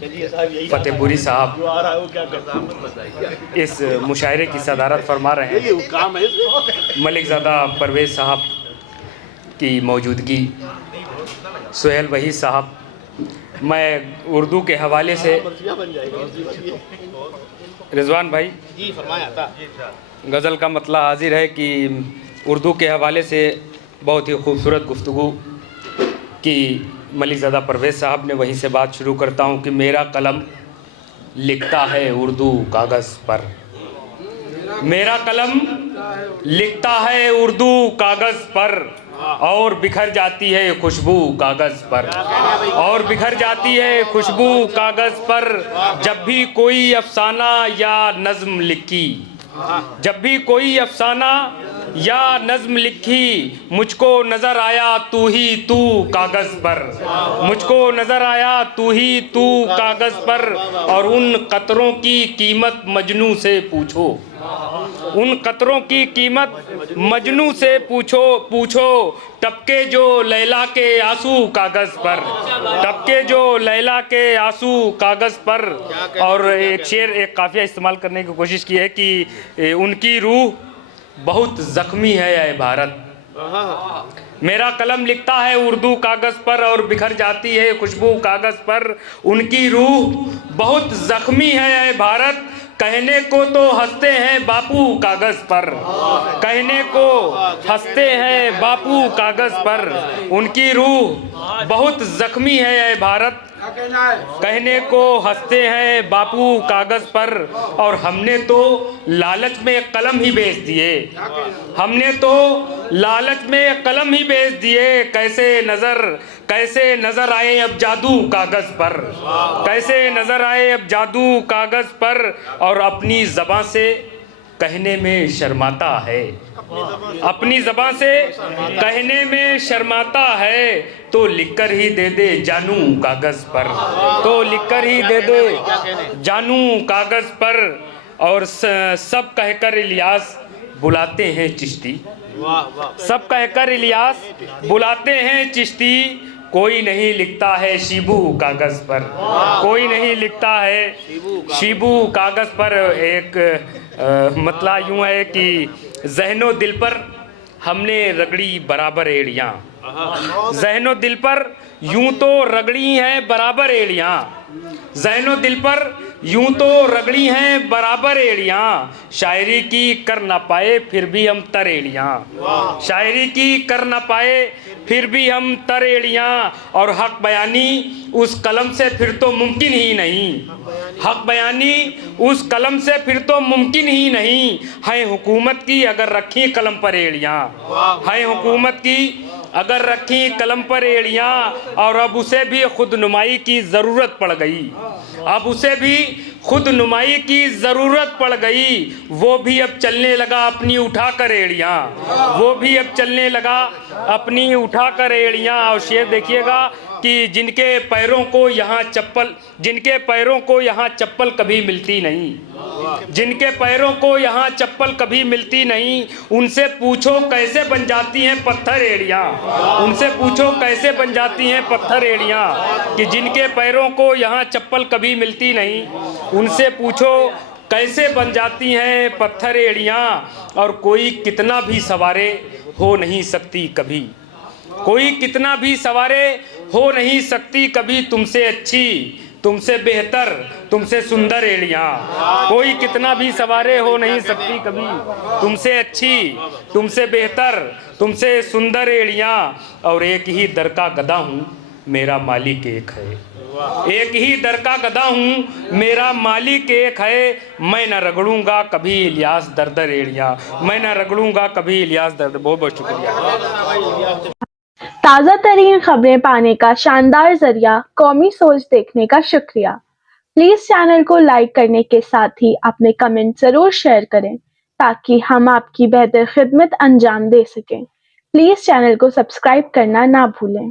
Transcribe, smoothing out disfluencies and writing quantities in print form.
फतेहपुरी साहब इस मुशायरे की सदारत फरमा रहे हैं। मलिकज़ादा परवेज़ साहब की मौजूदगी, सुहेल वही साहब। मैं उर्दू के हवाले से रिजवान भाई जी फरमाया गज़ल का मतला हाजिर है कि उर्दू के हवाले से बहुत ही खूबसूरत गुफ्तगू की मलिकज़ादा परवेज़ साहब ने, वहीं से बात शुरू करता हूँ कि मेरा कलम लिखता है उर्दू कागज़ पर, मेरा कलम लिखता है उर्दू कागज़ पर, और बिखर जाती है खुशबू कागज़ पर, और बिखर जाती है खुशबू कागज़ पर। जब भी कोई अफसाना या नज़्म लिखी, जब भी कोई अफसाना या नज़्म लिखी, मुझको नज़र आया तू ही तू कागज़ पर, मुझको नज़र आया तू ही तू कागज़ पर। और उन कतरों की कीमत मजनू से पूछो, उन कतरों की कीमत मजनू से पूछो, पूछो टपके जो लैला के आंसू कागज़ पर, टपके जो लैला के आंसू कागज़ पर। और एक शेर, एक काफ़िया इस्तेमाल करने की कोशिश की है कि उनकी रूह बहुत ज़ख्मी है ऐ भारत, मेरा कलम लिखता है उर्दू कागज़ पर और बिखर जाती है खुशबू कागज़ पर। उनकी रूह बहुत ज़ख्मी है ऐ भारत, कहने को तो हंसते हैं बापू कागज़ पर, कहने को हंसते हैं बापू कागज़ पर। उनकी रूह बहुत ज़ख्मी है ऐ भारत, कहने को हंसते हैं बापू कागज़ पर। और हमने तो लालच में कलम ही बेच दिए, हमने तो लालच में कलम ही बेच दिए। कैसे नज़र आए अब जादू कागज़ पर, कैसे नज़र आए अब जादू कागज़ पर। और अपनी ज़बां से कहने में शर्माता है, अपनी ज़बां से कहने में शर्माता है। तो लिखकर ही दे दे जानू कागज़ पर, तो लिखकर ही दे दे जानू कागज़ पर। और सब कहकर इलियास बुलाते हैं चिश्ती, सब कहकर इलियास बुलाते हैं चिश्ती। कोई नहीं लिखता है शिबू कागज़ पर, कोई नहीं लिखता है शिबू कागज़ पर। एक मतला यूँ है कि ज़हनो दिल पर हमने रगड़ी बराबर एड़ियाँ, ज़हनो दिल पर यूं तो रगड़ी हैं बराबर एड़ियाँ, ज़हनो दिल पर यूं तो रगड़ी हैं बराबर एड़ियाँ। शायरी की कर ना पाए फिर भी हम तर एड़ियाँ, शायरी की कर ना पाए फिर भी हम तर एड़ियाँ। और हक बयानी उस कलम से फिर तो मुमकिन ही नहीं, हक बयानी उस कलम से फिर तो मुमकिन ही नहीं। है हुकूमत की अगर रखी कलम पर एड़ियाँ, है हुकूमत की अगर रखी कलम पर एड़ियाँ। और अब उसे भी खुद नुमाई की ज़रूरत पड़ गई, अब उसे भी खुद नुमाई की ज़रूरत पड़ गई। वो भी अब चलने लगा अपनी उठा कर एड़ियाँ, वो भी अब चलने लगा अपनी उठा कर एड़ियाँ। और शेर देखिएगा कि जिनके पैरों को यहाँ चप्पल, जिनके पैरों को यहाँ चप्पल कभी मिलती नहीं, जिनके पैरों को यहाँ चप्पल कभी मिलती नहीं, उनसे पूछो कैसे बन जाती हैं पत्थर एड़ियाँ, उनसे पूछो कैसे बन जाती हैं पत्थर एड़ियाँ। कि जिनके पैरों को यहाँ चप्पल कभी मिलती नहीं, उनसे पूछो कैसे बन जाती हैं पत्थर एड़ियाँ। और कोई कितना भी सवारे हो नहीं सकती कभी, कोई कितना भी सवारे हो नहीं सकती कभी तुमसे अच्छी, तुमसे बेहतर, तुमसे सुंदर एड़ियाँ। कोई कितना भी सवारे हो नहीं सकती कभी तुमसे अच्छी, तुमसे बेहतर, तुमसे सुंदर एड़ियाँ। और एक ही दर का गधा हूँ मेरा मालिक एक है, एक ही दर का गधा हूँ मेरा मालिक एक है। मैं न रगड़ूंगा कभी इलियास दर दर एड़ियाँ, मैं न रगड़ूंगा कभी इलियास दर दर। बहुत बहुत शुक्रिया। ताज़ा तरीन खबरें पाने का शानदार जरिया कौमी सोच देखने का शुक्रिया। प्लीज चैनल को लाइक करने के साथ ही अपने कमेंट जरूर शेयर करें ताकि हम आपकी बेहतर खिदमत अंजाम दे सकें। प्लीज चैनल को सब्सक्राइब करना ना भूलें।